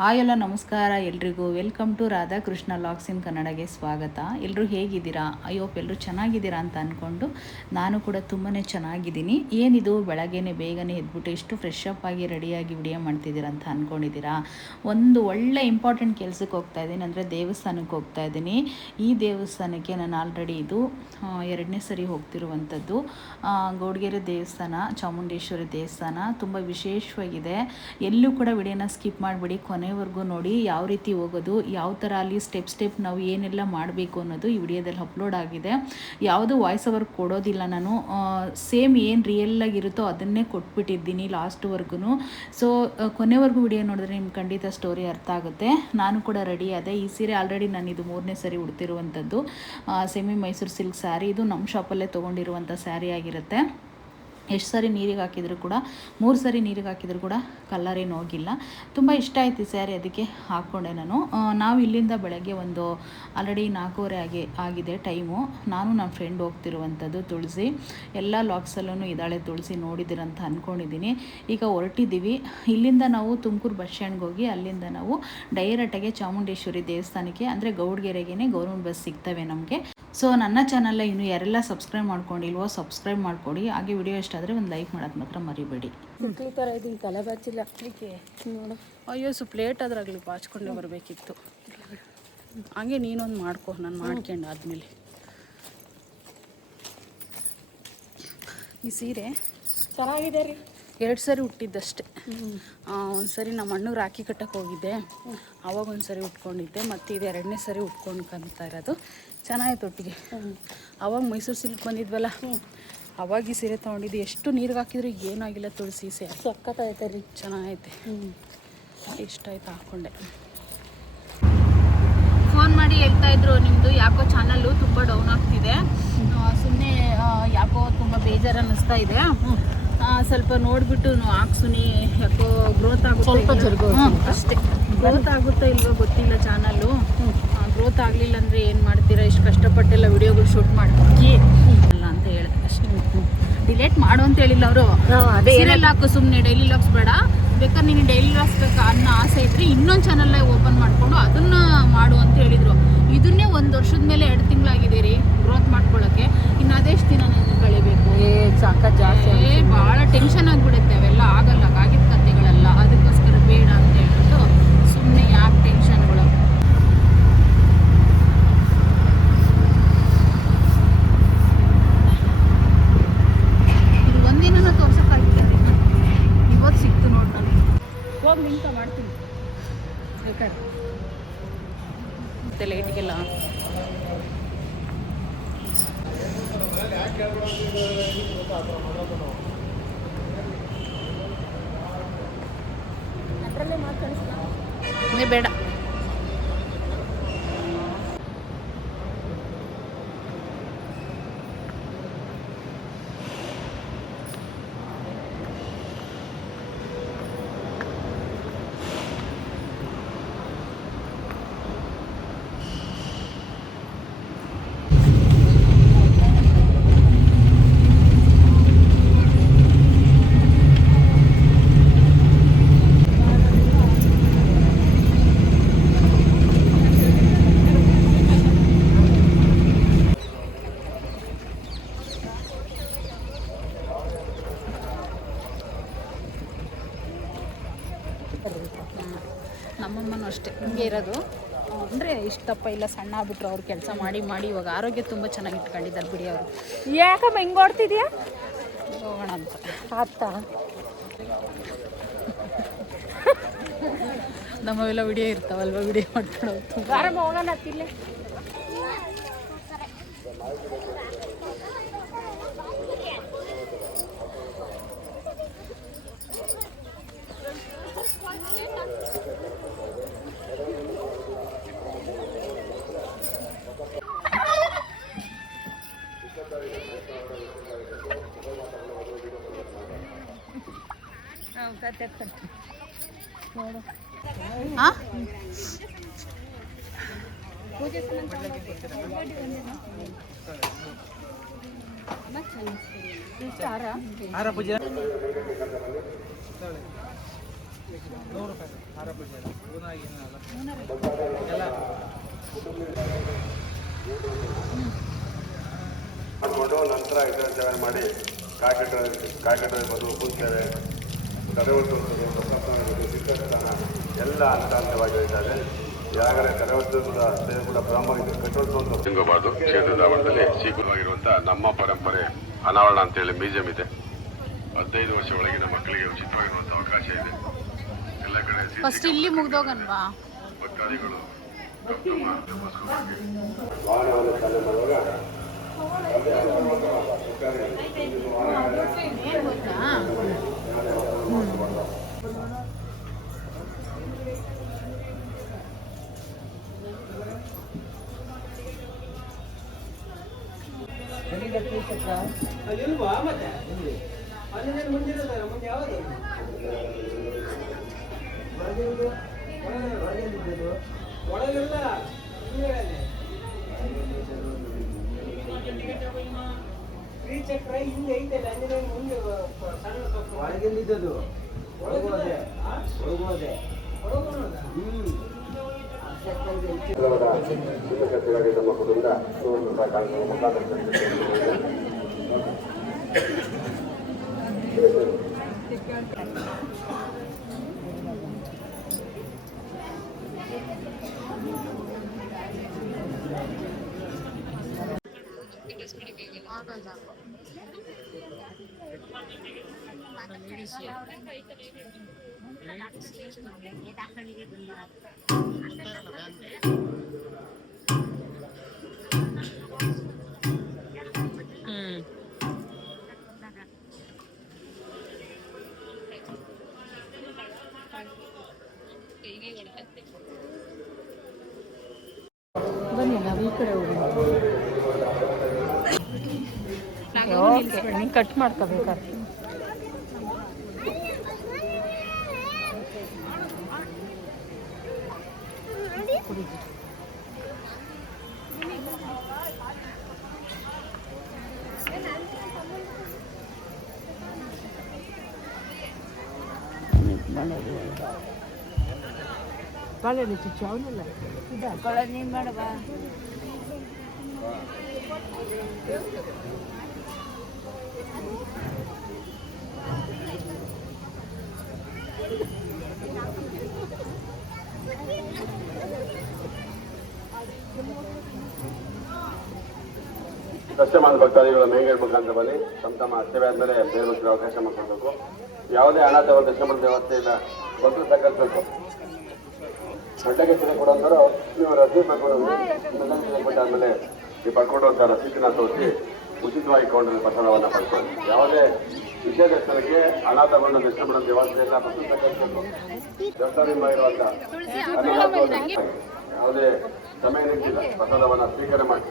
Hi ಎಲ್ಲ ನಮಸ್ಕಾರ ಎಲ್ರಿಗೂ. ವೆಲ್ಕಮ್ ಟು ರಾಧಾಕೃಷ್ಣ ಲಾಗ್ಸ್ ಇನ್ ಕನ್ನಡಗೆ ಸ್ವಾಗತ. ಎಲ್ಲರೂ ಹೇಗಿದ್ದೀರಾ? ಐ ಹೋಪ್ ಎಲ್ಲರೂ ಚೆನ್ನಾಗಿದ್ದೀರಾ ಅಂತ ಅಂದ್ಕೊಂಡು ನಾನು ಕೂಡ ತುಂಬಾ ಚೆನ್ನಾಗಿದ್ದೀನಿ. ಏನಿದು ಬೆಳಗ್ಗೆನೇ ಬೇಗನೆ ಎದ್ಬಿಟ್ಟು ಎಷ್ಟು ಫ್ರೆಶ್ ಅಪ್ ಆಗಿ ರೆಡಿಯಾಗಿ ವಿಡಿಯೋ ಮಾಡ್ತಿದ್ದೀರಾ ಅಂತ ಅಂದ್ಕೊಂಡಿದ್ದೀರಾ? ಒಂದು ಒಳ್ಳೆ ಇಂಪಾರ್ಟೆಂಟ್ ಕೆಲಸಕ್ಕೆ ಹೋಗ್ತಾ ಇದ್ದೀನಿ, ಅಂದರೆ ದೇವಸ್ಥಾನಕ್ಕೆ ಹೋಗ್ತಾ ಇದ್ದೀನಿ. ಈ ದೇವಸ್ಥಾನಕ್ಕೆ ನಾನು ಆಲ್ರೆಡಿ ಇದು 2ನೇ ಸರಿ ಹೋಗ್ತಿರುವಂಥದ್ದು. ಗೌಡಗೆರೆ ದೇವಸ್ಥಾನ, ಚಾಮುಂಡೇಶ್ವರಿ ದೇವಸ್ಥಾನ ತುಂಬ ವಿಶೇಷವಾಗಿದೆ. ಎಲ್ಲೂ ಕೂಡ ವಿಡಿಯೋನ ಸ್ಕಿಪ್ ಮಾಡಿಬಿಡಿ, ಕೊನೆವರೆಗೂ ನೋಡಿ ಯಾವ ರೀತಿ ಹೋಗೋದು, ಯಾವ ಥರ ಅಲ್ಲಿ ಸ್ಟೆಪ್ ನಾವು ಏನೆಲ್ಲ ಮಾಡಬೇಕು ಅನ್ನೋದು ಈ ವಿಡಿಯೋದಲ್ಲಿ ಅಪ್ಲೋಡ್ ಆಗಿದೆ. ಯಾವುದು ವಾಯ್ಸ್ ಓವರ್ ಕೊಡೋದಿಲ್ಲ ನಾನು, ಸೇಮ್ ಏನು ರಿಯಲ್ಲಾಗಿರುತ್ತೋ ಅದನ್ನೇ ಕೊಟ್ಬಿಟ್ಟಿದ್ದೀನಿ ಲಾಸ್ಟ್ವರೆಗೂ. ಸೊ ಕೊನೆವರೆಗೂ ವಿಡಿಯೋ ನೋಡಿದ್ರೆ ನಿಮ್ಗೆ ಖಂಡಿತ ಸ್ಟೋರಿ ಅರ್ಥ ಆಗುತ್ತೆ. ನಾನು ಕೂಡ ರೆಡಿ ಆದೆ. ಈ ಸೀರೆ ಆಲ್ರೆಡಿ ನಾನು ಇದು 3ನೇ ಸರಿ ಉಡ್ತಿರುವಂಥದ್ದು. Semi Mysore silk sari. ಇದು ನಮ್ಮ ಶಾಪಲ್ಲೇ ತೊಗೊಂಡಿರುವಂಥ ಸ್ಯಾರಿ ಆಗಿರುತ್ತೆ. ಎಷ್ಟು ಸರಿ ನೀರಿಗೆ ಹಾಕಿದರೂ ಕೂಡ, 3 ಸರಿ ನೀರಿಗೆ ಹಾಕಿದರೂ ಕೂಡ ಕಲರ್ ಏನು ಹೋಗಿಲ್ಲ. ತುಂಬ ಇಷ್ಟ ಆಯ್ತು ಈ ಸ್ಯಾರಿ, ಅದಕ್ಕೆ ಹಾಕ್ಕೊಂಡೆ ನಾನು. ನಾವು ಇಲ್ಲಿಂದ ಬೆಳಗ್ಗೆ ಒಂದು ಆಲ್ರೆಡಿ 4:15 ಆಗಿದೆ ಟೈಮು. ನಾನು ನನ್ನ ಫ್ರೆಂಡ್ ಹೋಗ್ತಿರುವಂಥದ್ದು ತುಳಸಿ. ಎಲ್ಲ ಲಾಗ್ಸಲ್ಲೂ ಇದ್ದಾಳೆ ತುಳಸಿ, ನೋಡಿದ್ದೀರಂತ ಅಂದ್ಕೊಂಡಿದ್ದೀನಿ. ಈಗ ಹೊರಟಿದ್ದೀವಿ. ಇಲ್ಲಿಂದ ನಾವು ತುಮಕೂರು ಬಸ್ ಸ್ಟ್ಯಾಂಡ್ಗೆ ಹೋಗಿ ಅಲ್ಲಿಂದ ನಾವು ಡೈರೆಕ್ಟಾಗಿ ಚಾಮುಂಡೇಶ್ವರಿ ದೇವಸ್ಥಾನಕ್ಕೆ, ಅಂದರೆ ಗೌಡಗೆರೆಗೇ ಗೌರ್ಮೆಂಟ್ ಬಸ್ ಸಿಗ್ತವೆ ನಮಗೆ. ಸೊ ನನ್ನ ಚಾನಲ್ನ ಇನ್ನು ಯಾರೆಲ್ಲ ಸಬ್ಸ್ಕ್ರೈಬ್ ಮಾಡ್ಕೊಂಡಿಲ್ವೋ ಸಬ್ಸ್ಕ್ರೈಬ್ ಮಾಡ್ಕೊಡಿ. ಹಾಗೆ ವಿಡಿಯೋ ಇಷ್ಟ ಆದರೆ ಒಂದು ಲೈಕ್ ಮಾಡೋದು ಮಾತ್ರ ಮರಿಬೇಡಿ. ಈ ಥರ ಇದೀನಿ, ತಲೆ ಬಾಚಿಲ್ಲ ಅದಕ್ಕೆ ನೋಡು. ಅಯ್ಯೋ ಪ್ಲೇಟ್ ಅದ್ರಾಗಲಿ ಬಾಚ್ಕೊಂಡೇ ಬರಬೇಕಿತ್ತು. ಹಾಗೆ ನೀನೊಂದು ಮಾಡ್ಕೊ, ನಾನು ಮಾಡ್ಕೊಂಡು ಆದಮೇಲೆ. ಈ ಸೀರೆ ಚೆನ್ನಾಗಿದೆ ರೀ. 2 ಸರಿ ಹುಟ್ಟಿದ್ದಷ್ಟೆ. ಒಂದು ಸರಿ ನಮ್ಮ ಅಣ್ಣಗೆ ರಾಖಿ ಕಟ್ಟಕ್ಕೆ ಹೋಗಿದ್ದೆ, ಆವಾಗ ಒಂದು ಸರಿ ಉಟ್ಕೊಂಡಿದ್ದೆ. ಮತ್ತು ಇದು 2ನೇ ಸರಿ ಉಟ್ಕೊಂಡ್ಕೊಂತ ಇರೋದು. ಚೆನ್ನಾಗಿತ್ತು ಒಟ್ಟಿಗೆ. ಆವಾಗ ಮೈಸೂರು ಸಿಲ್ಕ್ ಬಂದಿದ್ವಲ್ಲ, ಅವಾಗ ಈ ಸೀರೆ ತೊಗೊಂಡಿದ್ದು. ಎಷ್ಟು ನೀರಿಗೆ ಹಾಕಿದ್ರು ಏನಾಗಿಲ್ಲ ತುಳಸಿ ಸೀರೆ. ಸಕ್ಕತ್ತಾಯ್ತು ರೀ, ಚೆನ್ನಾಗೈತೆ. ಇಷ್ಟ ಆಯ್ತು, ಹಾಕ್ಕೊಂಡೆ. ಫೋನ್ ಮಾಡಿ ಹೇಳ್ತಾಯಿದ್ರು ನಿಮ್ಮದು ಯಾಕೋ ಚಾನಲ್ಲು ತುಂಬ ಡೌನ್ ಆಗ್ತಿದೆ, ಸುಮ್ಮನೆ ಯಾಕೋ ತುಂಬ ಬೇಜಾರು ಅನ್ನಿಸ್ತಾ ಇದೆ, ಸ್ವಲ್ಪ ನೋಡಿಬಿಟ್ಟು ಹಾಕ್ಸುನಿ, ಯಾಕೋ ಗ್ರೋತ್ ಆಗುತ್ತೆ ಅಷ್ಟೇ. ಗ್ರೋತ್ ಆಗುತ್ತಾ ಇಲ್ವೋ ಗೊತ್ತಿಲ್ಲ ಚಾನಲ್ಲು. ಗ್ರೋತ್ ಆಗಲಿಲ್ಲ ಅಂದರೆ ಏನು ಮಾಡ್ತೀರಾ? ಇಷ್ಟು ಕಷ್ಟಪಟ್ಟೆಲ್ಲ ವಿಡಿಯೋಗಳು ಶೂಟ್ ಮಾಡ್ತೀವಿ ಅಲ್ಲ ಅಂತ ಹೇಳಿದೆ ಅಷ್ಟೇ. ಡಿಲೇಟ್ ಮಾಡು ಅಂತ ಹೇಳಿಲ್ಲ ಅವರು. ಸೀರಿಯಲ್ ಹಾಕು ಸುಮ್ಮನೆ, ಡೈಲಿ ಲಾಗ್ಸ್ ಬೇಡ. ಬೇಕಾದ್ರೆ ನೀನು ಡೈಲಿ ಲಾಗ್ಸ್ ಬೇಕಾ ಅನ್ನೋ ಆಸೆ ಇದ್ರೆ ಇನ್ನೊಂದು ಚಾನಲ್ನ ಓಪನ್ ಮಾಡಿಕೊಂಡು ಅದನ್ನು ಮಾಡು ಅಂತ ಹೇಳಿದರು. ಇದನ್ನೇ 1 ವರ್ಷದ ಮೇಲೆ 2 ತಿಂಗಳಾಗಿದೆ ರೀ ಗ್ರೋತ್ ಮಾಡ್ಕೊಳ್ಳೋಕ್ಕೆ. ಇನ್ನು ಅದೆಷ್ಟು ದಿನ ನಾನು ಕಳಿಬೇಕು? ಜಾಸ್ತಿ ಭಾಳ ಟೆನ್ಷನ್ ಆಗಿಬಿಡುತ್ತೆ. ಅವೆಲ್ಲ ಆಗಲ್ಲ, ಆಗಿದ್ದ ಕಥೆಗಳೆಲ್ಲ. ಅದಕ್ಕೋಸ್ಕರ ಬೇಡ ಅಂತ ಹೇಳ್ಬಿಟ್ಟು ಸುಮ್ಮನೆ ಯಾಕೆ ಟೆನ್ಷನ್ಗಳು. ಇದು ಒಂದಿನ ತೋರ್ಸೋಕ್ಕಾಗಿಲ್ಲ ರೀ, ಇವತ್ತು ಸಿಕ್ತು ನೋಡಿ. ನಾನು ಹೋಗಿ ನಿಂತ ಮಾಡ್ತೀನಿ ಬೇಕಾದ್ರೆ ಮತ್ತೆ ಲೈಟಿಗೆಲ್ಲ. ಅದರಲ್ಲೇ ಮಾತಾಡಿಸ್ಲಾ ಬೇಡ. ನಮ್ಮಮ್ಮನೂ ಅಷ್ಟೇ ಹಿಂಗೆ ಇರೋದು. ಅಂದರೆ ಇಷ್ಟಪ್ಪ ಇಲ್ಲ, ಸಣ್ಣ ಆಗ್ಬಿಟ್ರು ಅವ್ರು. ಕೆಲಸ ಮಾಡಿ ಇವಾಗ ಆರೋಗ್ಯ ತುಂಬ ಚೆನ್ನಾಗಿ ಇಟ್ಕೊಂಡಿದ್ದಾರೆ ಬಿಡಿ ಅವರು. ಯಾಕಮ್ಮ ಹಿಂಗೆ ಓಡ್ತಿದ್ಯಾ? ಹೋಗೋಣ ಅಂತ ಆತ ನಮ್ಮವೆಲ್ಲ ವಿಡಿಯೋ ಇರ್ತಾವಲ್ವ, ವಿಡಿಯೋ ಮಾಡ್ಕೊಂಡು ಆರಾಮ ಹೋಗೋಣ ಅತ್ತಿಲ್ಲ. ನೋಡು ಹಾಂ ಮಾಡಿಕೊಂಡು ನಂತರ ಇದರ ಸೇವನೆ ಮಾಡಿ ಕಾಯಿಕಟ್ಟ ಬದು ಕೂರ್ತೇವೆ ಕರೆವಸ್ತುಸ್ಥಾನ ಎಲ್ಲ ಹಂತ ಹಂತವಾಗಿರುತ್ತದೆ. ಈಗಾಗಲೇ ಕರೆವಸ್ತುದ ಸೇವೆ ಕೂಡ ಪ್ರಾರಂಭ ಕಟ್ಟೋದು ಸಿಂಗಬಾರ್ದು ಕ್ಷೇತ್ರದ ಆವರಣದಲ್ಲಿ ಶೀಘ್ರವಾಗಿರುವಂತಹ ನಮ್ಮ ಪರಂಪರೆ ಅನಾವರಣ ಅಂತೇಳಿ ಮ್ಯೂಸಿಯಂ ಇದೆ. 15 ವರ್ಷ ಒಳಗಿನ ಮಕ್ಕಳಿಗೆ ಉಚಿತವಾಗಿರುವಂತಹ ಅವಕಾಶ ಇದೆ. ಎಲ್ಲ ಕಡೆ ಫಸ್ಟ್ ಇಲ್ಲಿ ಮುಗ್ದೋಗನ್ವಾ ಭಕ್ತಾದಿಗಳು ವಾಹನವನ್ನು ಚಾಲನೆ ಮಾಡುವಾಗ ಅಲ್ಲಿಲ್ವಾ ಮತ್ತೆ ಅಲ್ಲಿ ಮುಂದಿರೋದಾರ ಮುಂದೆ ಯಾವುದು ಒಳಗೆಲ್ಲ ಶ್ರೀಚಕ್ರ ಹಿಂದೆ ಐತಲ್ಲ ಅಂಜನೇಯ ಮುಂದೆ ಸಣ್ಣ ಒಳಗೆಲ್ಲಿದ್ದದು ಒಳಗೋದೆ ಒಳಗೋದೆ ಒಳಗೋದ ಶಿವಶಕ್ತಿಗಾಗಿ ನಮ್ಮ ಕುಟುಂಬ ₹100 ಕಾಣಿಸುವ ಮುಖಾಂತರ ಬನ್ನಿ ನಾವು ಈ ಕಡೆ ಹೋಗೋಣ. ನೀನು ಕಟ್ ಮಾಡ್ಕೋಬೇಕಾದ್ರೆ ಬಾಳೆಹಣ್ಣು ಚುಚ್ಚು ಅವನಲ್ಲ ನೀನು ಮಾಡಬಾ ದರ್ಶಮಾನ ಭಕ್ತಾದಿಗಳು ಮೇಂಗೇಡ್ ಮುಖಾಂತರ ಬನ್ನಿ ತಮ್ಮ ಸೇವೆ ಆದಮೇಲೆ ಬೇರೆ ಭಕ್ತರಿಗೆ ಅವಕಾಶ ಮಾಡಿಕೊಡ್ಬೇಕು. ಯಾವುದೇ ಹಣ ತಗೊಂಡು ದರ್ಶನ ಮಾಡಿದ ವ್ಯವಸ್ಥೆ ಇಲ್ಲ. ಭಕ್ತರು ಸಂಕಲ್ಪಬೇಕು. ಗಡ್ಡೆಗೆ ಚಿನ್ನ ಕೊಡೋಂಥವ್ರು ನೀವು ರಸೀದಿ ಕೊಟ್ಟಾದ್ಮೇಲೆ ನೀವು ಪಡ್ಕೊಂಡಂಥ ರಸೀದಿನ ತೋರಿಸಿ ಉಚಿತವಾಗಿ ಕೊಂಡ್ರೆ ಪ್ರಸಾದವನ್ನು ಪಡ್ಕೊಳ್ಳಿ. ಯಾವುದೇ ವಿಶೇಷ ಸ್ಥಳಕ್ಕೆ ಹಣ ತಗೊಂಡು ದರ್ಶನ ಮಾಡೋ ವ್ಯವಸ್ಥೆ ಇಲ್ಲ. ಭಕ್ತರು ಸಂಕಲ್ಪಬೇಕು. ದೇವಸ್ಥಾನದಿಂದ ಇರುವಂಥ ಯಾವುದೇ ಸಮಯ ನಿಂತಿಲ್ಲ. ಪ್ರಸಾದವನ್ನು ಸ್ವೀಕಾರ ಮಾಡಿ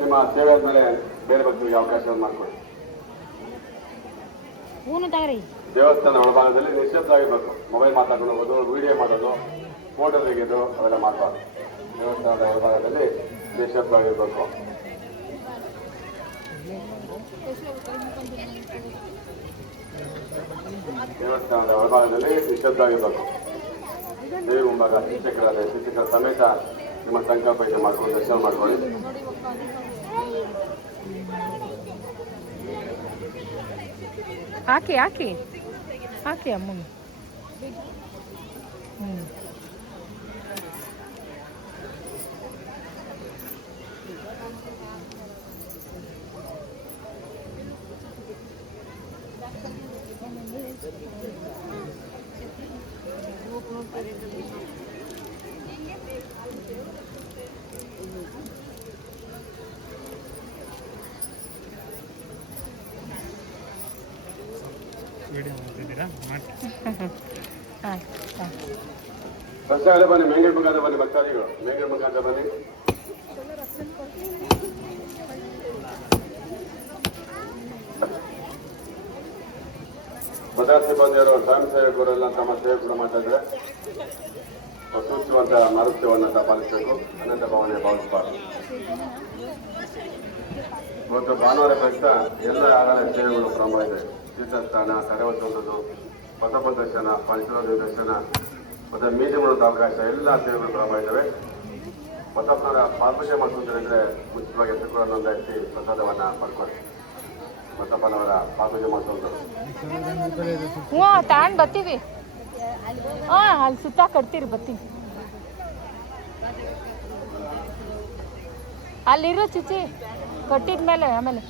ನಿಮ್ಮ ಸೇವೆ ಆದ್ಮೇಲೆ ಬೇರೆ ಭಕ್ತರಿಗೆ ಅವಕಾಶವನ್ನು ಮಾಡಿಕೊಡಿ. ದೇವಸ್ಥಾನ ಒಳಭಾಗದಲ್ಲಿ ನಿಶ್ಶಬ್ದವಾಗಿರ್ಬೇಕು. ಮೊಬೈಲ್ ಮಾತಾಡ್ಕೊಂಡು ಹೋಗೋದು, ವಿಡಿಯೋ ಮಾಡೋದು, ಫೋಟೋ ತೆಗೆಯೋದು ಅವೆಲ್ಲ ಮಾಡಬಾರ್ದು. ದೇವಸ್ಥಾನದ ಒಳಭಾಗದಲ್ಲಿ ನಿಶ್ಶಬ್ದವಾಗಿರ್ಬೇಕು. ದೇವಸ್ಥಾನದ ಒಳಭಾಗದಲ್ಲಿ ನಿಶ್ಶಬ್ದವಾಗಿರ್ಬೇಕು. ದೇವಿ ಮುಂಭಾಗ ಶಿಕ್ಷಕರ ಸಮೇತ ನಿಮ್ಮ ಸಂಕಲ್ಪ ಇದು ಮಾಡ್ಕೊಂಡು ದರ್ಶನ ಮಾಡ್ಕೊಳ್ಳಿ. ಹಾಕಿ ಹಾಕಿ ಹಾಕಿ ಅಮ್ಮನ ಬಸ್ಸಾಗಲೇ ಬನ್ನಿ. ಮೇಂಗೇಡ್ ಮುಖಾಂತರ ಬನ್ನಿ. ಭಕ್ತಾದಿಗಳು ಮೇಂಗೇಡ್ ಮುಖಾಂತರ ಬನ್ನಿ. ಭದ್ರಾ ಸಿಬ್ಬಂದಿಯವರು ಸ್ವಯಂ ಸೇವಕರೆಲ್ಲ ತಮ್ಮ ಸೇವೆ ಕೂಡ ಮಾಡ್ತಾ ಇದ್ದಾರೆ. ಸೂಚಿಸುವಂತ ಮಾರುತ್ಯವನ್ನು ಪಾಲಿಸಬೇಕು. ಅನಂತ ಭಾವನೆ ಭಾವಿಸಬಾರದು. ಇವತ್ತು ಭಾನುವಾರ ಪ್ರಯುಕ್ತ ಎಲ್ಲ ಆಗಲೇ ಸೇವೆಗಳು ಪ್ರಾರಂಭ ಇದೆ. ತೀರ್ಥಸ್ಥಾನ, ಕರೆವತ್ತೊಂದದು, ಬಸಪ್ಪ ದರ್ಶನ, ಪಂಚರಾಜ ದರ್ಶನ, ಮತ್ತೆ ಮೀನು ಮಾಡೋದು ಅವಕಾಶ ಎಲ್ಲ ಸೇವೆಗಳು ಪ್ರಾರಂಭ ಇದ್ದಾವೆ. ಬಸಪ್ಪನವರ ಪಾತ್ಪೂಜೆ ಮಾಡಿಸುವುದರಿಂದ ಉಚಿತವಾಗಿ ಹೆಸರು ಕೂಡ ನೋಂದಾಯಿಸಿ ಪ್ರಸಾದವನ್ನು ಪಡ್ಕೊಳ್ಳಿ. ಬಸಪ್ಪನವರ ಪಾತ್ಪೂಜೆ ಮಾಡಿಸುವುದು ಹ್ಞೂ ತಗೊಂಡು ಬರ್ತೀವಿ. ಹಾಂ ಅಲ್ಲಿ ಸುತ್ತ ಕಟ್ತೀರಿ ಬರ್ತೀವಿ. ಅಲ್ಲಿರೋ ಚಿಚ್ಚಿ ಕಟ್ಟಿದ್ಮೇಲೆ ಆಮೇಲೆ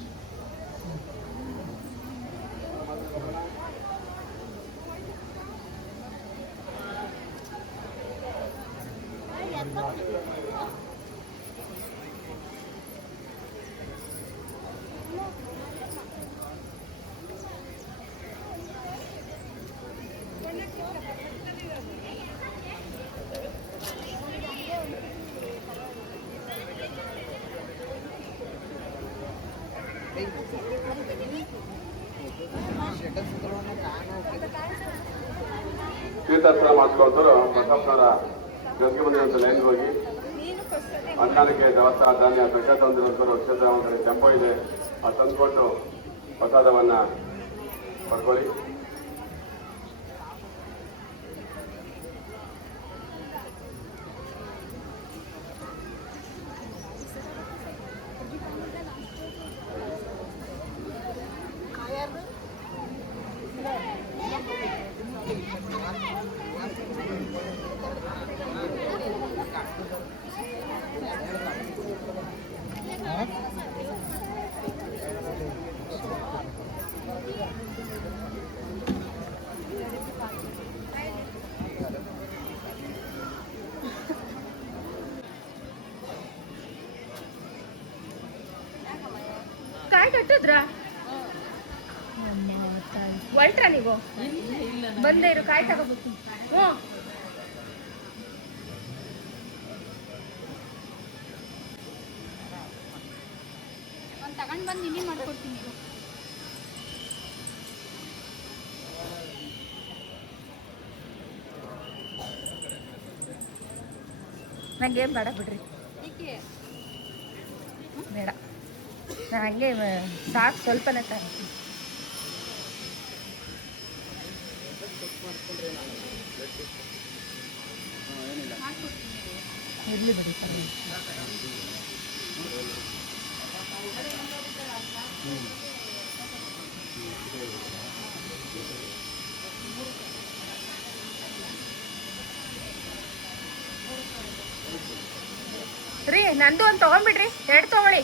ತೀರ್ಥಾಸ್ತ್ರ ಮಾಡಿಸ್ಕೊಂತರು ಬಸಪ್ಪನವರ ಗಂಗೆ ಮಂದಿರ ಅಂತ ಲೈನ್ಗೆ ಹೋಗಿ ಅನ್ನಕ್ಕೆ ದವಸ ಧಾನ್ಯ ಬೆಟ್ಟ ತಂದಿರೋಂಥವ್ರು ಕ್ಷೇತ್ರ ಒಂದು ಕಡೆ ಟೆಂಪೋ ಇದೆ, ಅದು ತಂದುಕೊಟ್ಟು ಪ್ರಸಾದವನ್ನು ಪಡ್ಕೊಳ್ಳಿ. ಕಾಯಿ ಕಟ್ಟಿದ್ರ ಹೊಲ್ಟ್ರ ನೀವು ಬಂದೇ ಇರು, ಕಾಯಿ ತಗೋಬೇಕು. ಹ್ಞೂ ತಗೊಂಡು ಬಂದು ನಿನ್ನೆ ಮಾಡ್ಕೊಡ್ತೀನಿ. ನಂಗೆ ಏನು ಬೇಡ ಬಿಡ್ರಿ, ಬೇಡ. ನಾನು ಹಂಗೆ ಸಾಕು, ಸ್ವಲ್ಪನೇ ತರ್ತೀನಿ. ಇರಲಿ ಬಿಡಿ ರೀ. ನಂದು ಒಂದು ತೊಗೊಂಡ್ಬಿಡ್ರಿ, 2 ತೊಗೊಳ್ಳಿ.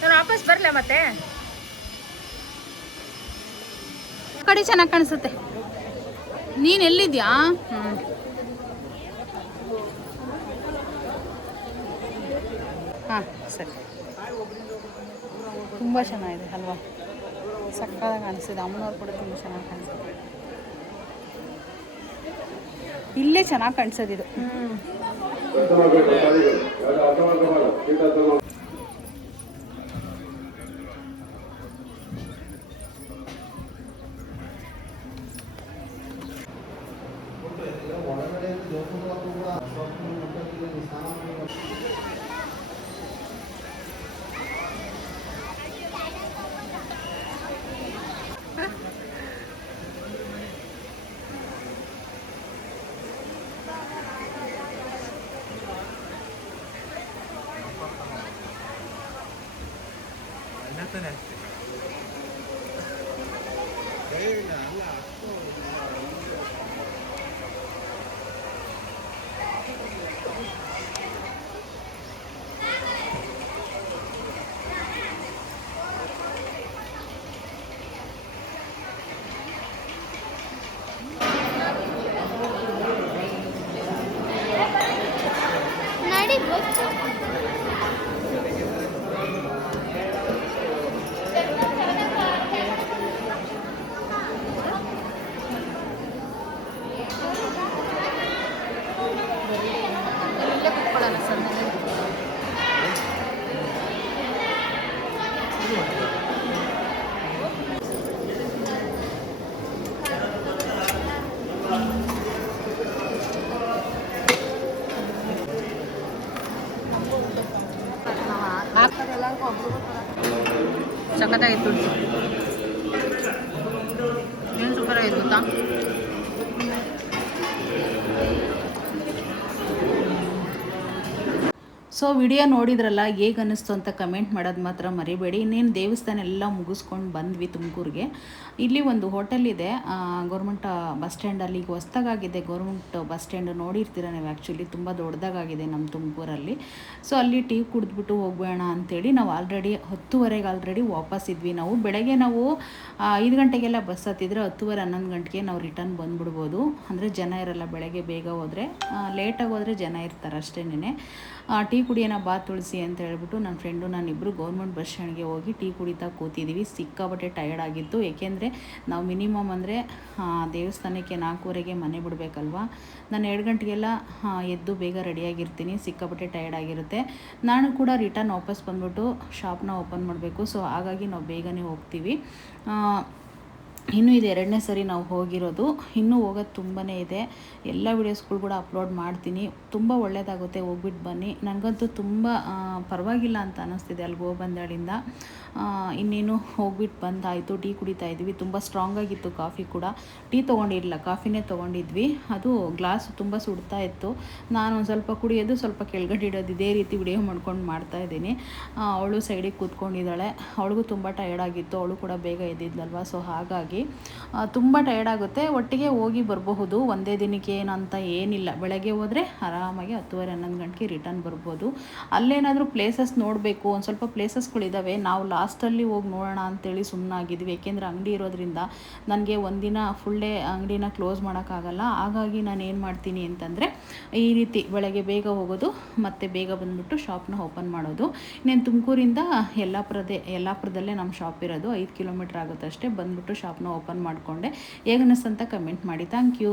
ನಾನು ವಾಪಸ್ ಬರಲ ಮತ್ತೆ. ಕಡೆ ಚೆನ್ನಾಗಿ ಕಾಣಿಸುತ್ತೆ. ನೀನು ಎಲ್ಲಿದ್ಯಾ? ಹಾಂ ಸರಿ. ತುಂಬ ಚೆನ್ನಾಗಿದೆ ಅಲ್ವಾ? ಸಕ್ಕತ್ತಾಗಿ ಕಾಣಿಸ್ತಿದೆ. ಅಮ್ಮನವ್ರು ಕೂಡ ತುಂಬ ಚೆನ್ನಾಗಿ ಕಾಣಿಸ್ತಿದೆ. ಇಲ್ಲೇ ಚೆನ್ನಾಗಿ ಕಾಣಿಸೋದಿದು. ಸಖತ್ತಾಗಿತ್ತು ತುಳಸಿ. ಏನು ಸೂಪರಾಗಿತ್ತು ಗೊತ್ತಾ? ಸೊ ವಿಡಿಯೋ ನೋಡಿದ್ರಲ್ಲ, ಹೇಗೆ ಅನ್ನಿಸ್ತು ಅಂತ ಕಮೆಂಟ್ ಮಾಡೋದು ಮಾತ್ರ ಮರಿಬೇಡಿ. ಇನ್ನೇನು ದೇವಸ್ಥಾನ ಎಲ್ಲ ಮುಗಿಸ್ಕೊಂಡು ಬಂದ್ವಿ ತುಮಕೂರಿಗೆ. ಇಲ್ಲಿ ಒಂದು ಹೋಟೆಲ್ ಇದೆ ಗೌರ್ಮೆಂಟ್ ಬಸ್ ಸ್ಟ್ಯಾಂಡಲ್ಲಿ. ಈಗ ಹೊಸ್ದಾಗಿದೆ ಗೌರ್ಮೆಂಟ್ ಬಸ್ ಸ್ಟ್ಯಾಂಡ್, ನೋಡಿರ್ತೀರ ನೀವು. ಆ್ಯಕ್ಚುಲಿ ತುಂಬ ದೊಡ್ಡದಾಗಿದೆ ನಮ್ಮ ತುಮಕೂರಲ್ಲಿ. ಸೊ ಅಲ್ಲಿ ಟೀ ಕುಡಿದ್ಬಿಟ್ಟು ಹೋಗೋಣ ಅಂಥೇಳಿ ನಾವು ಹತ್ತುವರೆಗೆ ಆಲ್ರೆಡಿ ವಾಪಸ್ ಇದ್ವಿ. ನಾವು ಬೆಳಗ್ಗೆ 5 ಗಂಟೆಗೆಲ್ಲ ಬಸ್ ಹತ್ತಿದ್ರೆ 10:30 11 ಗಂಟೆಗೆ ನಾವು ರಿಟರ್ನ್ ಬಂದುಬಿಡ್ಬೋದು. ಅಂದರೆ ಜನ ಇರಲ್ಲ ಬೆಳಗ್ಗೆ ಬೇಗ ಹೋದರೆ. ಲೇಟಾಗಿ ಹೋದರೆ ಜನ ಇರ್ತಾರೆ ಅಷ್ಟೇನೆ. ಟೀ ಕುಡಿಯೋಣ ಬಾ ತುಳಸಿ ಅಂತ ಹೇಳ್ಬಿಟ್ಟು ನನ್ನ ಫ್ರೆಂಡು ನಾನಿಬ್ಬರು ಗೌರ್ಮೆಂಟ್ ಬಸ್ ಸ್ಟ್ಯಾಂಡ್ಗೆ ಹೋಗಿ ಟೀ ಕುಡಿತಾ ಕೂತಿದ್ದೀವಿ. ಸಿಕ್ಕಾಬಟ್ಟೆ ಟಯರ್ಡ್ ಆಗಿತ್ತು. ಏಕೆಂದರೆ ನಾವು ಮಿನಿಮಮ್ ಅಂದರೆ ದೇವಸ್ಥಾನಕ್ಕೆ 4:15ಗೆ ಮನೆ ಬಿಡಬೇಕಲ್ವ. ನಾನು 2 ಗಂಟೆಗೆಲ್ಲ ಎದ್ದು ಬೇಗ ರೆಡಿಯಾಗಿರ್ತೀನಿ. ಸಿಕ್ಕಾಬಟ್ಟೆ ಟಯರ್ಡ್ ಆಗಿರುತ್ತೆ. ನಾನು ಕೂಡ ರಿಟರ್ನ್ ವಾಪಸ್ ಬಂದ್ಬಿಟ್ಟು ಶಾಪ್ನ ಓಪನ್ ಮಾಡಬೇಕು. ಸೊ ಹಾಗಾಗಿ ನಾವು ಬೇಗನೆ ಹೋಗ್ತೀವಿ. ಇನ್ನೂ ಇದು 2ನೇ ಸರಿ ನಾವು ಹೋಗಿರೋದು. ಇನ್ನೂ ಹೋಗೋದು ತುಂಬಾ ಇದೆ. ಎಲ್ಲ ವೀಡಿಯೋಸ್ಗಳು ಕೂಡ ಅಪ್ಲೋಡ್ ಮಾಡ್ತೀನಿ. ತುಂಬ ಒಳ್ಳೆಯದಾಗುತ್ತೆ, ಹೋಗ್ಬಿಟ್ಟು ಬನ್ನಿ. ನನಗಂತೂ ತುಂಬ ಪರವಾಗಿಲ್ಲ ಅಂತ ಅನ್ನಿಸ್ತಿದೆ ಅಲ್ಲಿ ಗೋಬಂದಾಳಿಂದ. ಇನ್ನೇನು ಹೋಗ್ಬಿಟ್ಟು ಬಂದಾಯಿತು. ಟೀ ಕುಡಿತಾ ಇದ್ವಿ. ತುಂಬ ಸ್ಟ್ರಾಂಗಾಗಿತ್ತು ಕಾಫಿ ಕೂಡ. ಟೀ ತೊಗೊಂಡಿರಲಿಲ್ಲ, ಕಾಫಿನೇ ತೊಗೊಂಡಿದ್ವಿ. ಅದು ಗ್ಲಾಸ್ ತುಂಬ ಸುಡ್ತಾ ಇತ್ತು. ನಾನು ಒಂದು ಸ್ವಲ್ಪ ಕುಡಿಯೋದು, ಸ್ವಲ್ಪ ಕೆಳಗಡೆ ಇಡೋದು, ಇದೇ ರೀತಿ ವಿಡಿಯೋ ಮಾಡ್ಕೊಂಡು ಮಾಡ್ತಾಯಿದ್ದೀನಿ. ಅವಳು ಸೈಡಿಗೆ ಕೂತ್ಕೊಂಡಿದ್ದಾಳೆ. ಅವಳಿಗೂ ತುಂಬ ಟಯರ್ಡ್ ಆಗಿತ್ತು. ಅವಳು ಕೂಡ ಬೇಗ ಎದ್ದಿದ್ಲಲ್ವ. ಸೊ ಹಾಗಾಗಿ ತುಂಬ ಟಯರ್ಡ್ ಆಗುತ್ತೆ. ಒಟ್ಟಿಗೆ ಹೋಗಿ ಬರಬಹುದು, ಒಂದೇ ದಿನಕ್ಕೆ ಏನಂತ ಏನಿಲ್ಲ. ಬೆಳಗ್ಗೆ ಹೋದರೆ ಆರಾಮಾಗಿ 10:30 11 ಗಂಟೆಗೆ ರಿಟರ್ನ್ ಬರ್ಬೋದು. ಅಲ್ಲೇನಾದರೂ ಪ್ಲೇಸಸ್ ನೋಡಬೇಕು, ಒಂದು ಸ್ವಲ್ಪ ಪ್ಲೇಸಸ್ಗಳಿದ್ದಾವೆ. ನಾವು ಲಾಸ್ಟಲ್ಲಿ ಹೋಗಿ ನೋಡೋಣ ಅಂತೇಳಿ ಸುಮ್ಮನಾಗಿದ್ವಿ. ಏಕೆಂದರೆ ಅಂಗಡಿ ಇರೋದ್ರಿಂದ ನನಗೆ ಒಂದಿನ ಫುಲ್ ಡೇ ಅಂಗಡಿನ ಕ್ಲೋಸ್ ಮಾಡೋಕ್ಕಾಗಲ್ಲ. ಹಾಗಾಗಿ ನಾನು ಏನು ಮಾಡ್ತೀನಿ ಅಂತಂದರೆ ಈ ರೀತಿ ಬೆಳಗ್ಗೆ ಬೇಗ ಹೋಗೋದು, ಮತ್ತು ಬೇಗ ಬಂದುಬಿಟ್ಟು ಶಾಪ್ನ ಓಪನ್ ಮಾಡೋದು. ಇನ್ನೇನು ತುಮಕೂರಿಂದ ಯಲ್ಲಾಪುರದಲ್ಲೇ ನಮ್ಮ ಶಾಪ್ ಇರೋದು. 5 ಕಿಲೋಮೀಟ್ರ್ ಆಗುತ್ತಷ್ಟೇ. ಬಂದುಬಿಟ್ಟು ಶಾಪ್ನ ಓಪನ್ ಮಾಡಿಕೊಂಡೆ. ಹೇಗೆ ಅನ್ನಿಸ್ತು ಅಂತ ಕಮೆಂಟ್ ಮಾಡಿ. Thank you.